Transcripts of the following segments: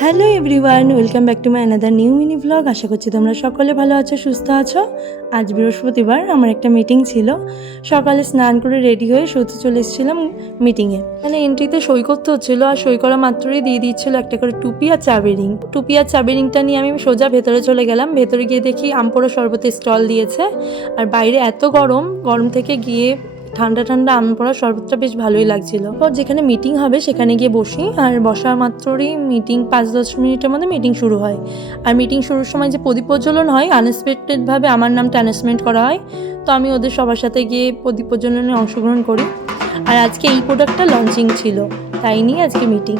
Hello everyone, welcome back to my another new mini vlog. আশা করছি তোমরা সকলে ভালো আছো, সুস্থ আছো। আজ বৃহস্পতিবার, আমার একটা মিটিং ছিল। সকালে স্নান করে রেডি হয়ে সোজা চলে এসেছিলাম মিটিংয়ে। মানে এন্ট্রিতে সই করতে হচ্ছিলো, আর সই করা মাত্রই দিয়ে দিচ্ছিলো একটা করে টুপি আর চাবি রিং। টুপি আর চাবি রিংটা নিয়ে আমি সোজা ভেতরে চলে গেলাম। ভেতরে গিয়ে দেখি আমপোড়া শরবতের স্টল দিয়েছে, আর বাইরে এত গরম, গরম থেকে গিয়ে ঠান্ডা ঠান্ডা আম পড়া শরবতটা বেশ ভালোই লাগছিল। পর যেখানে মিটিং হবে সেখানে গিয়ে বসি, আর বসা মাত্রই মিটিং 5-10 মিনিটের মধ্যে মিটিং শুরু হয়। আর মিটিং শুরুর সময় যে প্রদীপ প্রজ্বলন হয়, আনএক্সপেক্টেডভাবে আমার নামটা অ্যানাউন্সমেন্ট করা হয়। তো আমি ওদের সবার সাথে গিয়ে প্রদীপ প্রজ্বলনে অংশগ্রহণ করি। আর আজকে এই প্রোডাক্টটা লঞ্চিং ছিল, তাই নিয়ে আজকে মিটিং।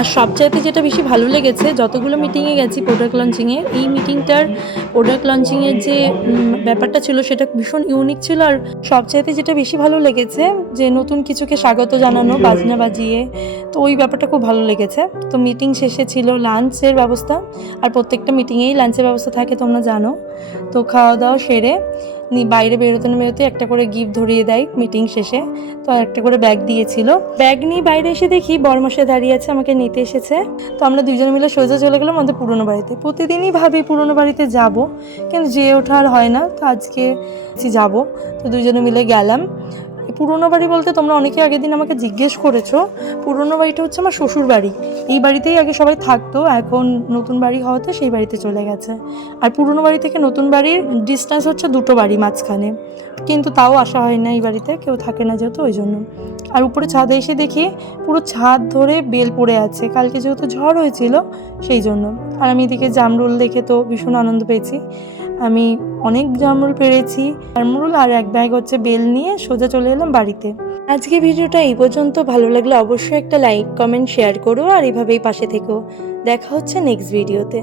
আর সবচাইতে যেটা বেশি ভালো লেগেছে, যতগুলো মিটিংয়ে গেছি প্রোডাক্ট লঞ্চিংয়ে, এই মিটিংটার প্রোডাক্ট লঞ্চিংয়ের যে ব্যাপারটা ছিল সেটা ভীষণ ইউনিক ছিল। আর সবচাইতে যেটা বেশি ভালো লেগেছে যে নতুন কিছুকে স্বাগত জানানো বাজনা বাজিয়ে, তো ওই ব্যাপারটা খুব ভালো লেগেছে। তো মিটিং শেষে ছিল লাঞ্চের ব্যবস্থা, আর প্রত্যেকটা মিটিংয়েই লাঞ্চের ব্যবস্থা থাকে তোমরা জানো। তো খাওয়া দাওয়া সেরে বাইরে বেরোতে না বেরোতে একটা করে গিফট ধরিয়ে দেয় মিটিং শেষে। তো একটা করে ব্যাগ দিয়েছিল। ব্যাগ নিয়ে বাইরে এসে দেখি বরমশাই দাঁড়িয়ে আছে, আমাকে নিতে এসেছে। তো আমরা দুজন মিলে সোজা চলে গেলাম আমাদের পুরোনো বাড়িতে। প্রতিদিনই ভাবি পুরোনো বাড়িতে যাব, কিন্তু যেয়ে ওঠা আর হয় না। তো আজকে যাব, তো দুজনে মিলে গেলাম। পুরোনো বাড়ি বলতে তোমরা অনেকে আগের দিন আমাকে জিজ্ঞেস করেছো, পুরোনো বাড়িটা হচ্ছে আমার শ্বশুর বাড়ি। এই বাড়িতেই আগে সবাই থাকতো, এখন নতুন বাড়ি হওয়াতে সেই বাড়িতে চলে গেছে। আর পুরোনো বাড়ি থেকে নতুন বাড়ির ডিস্টেন্স হচ্ছে 2টো বাড়ি মাঝখানে, কিন্তু তাও আসা হয় না, এই বাড়িতে কেউ থাকে না যেহেতু, ওই জন্য। আর উপরে ছাদে এসে দেখি পুরো ছাদ ধরে বেল পড়ে আছে, কালকে যেহেতু ঝড় হয়েছিল সেই জন্য। আর আমি এদিকে জামরুল দেখে তো ভীষণ আনন্দ পেয়েছি। আমি অনেক জামরুল পেরেছি, জামরুল আর এক ব্যাগ হচ্ছে বেল নিয়ে সোজা চলে এলাম বাড়িতে। আজকে ভিডিওটা এই পর্যন্ত। ভালো লাগলে অবশ্যই একটা লাইক, কমেন্ট, শেয়ার করো, আর এইভাবেই পাশে থেকো। দেখা হচ্ছে নেক্সট ভিডিওতে।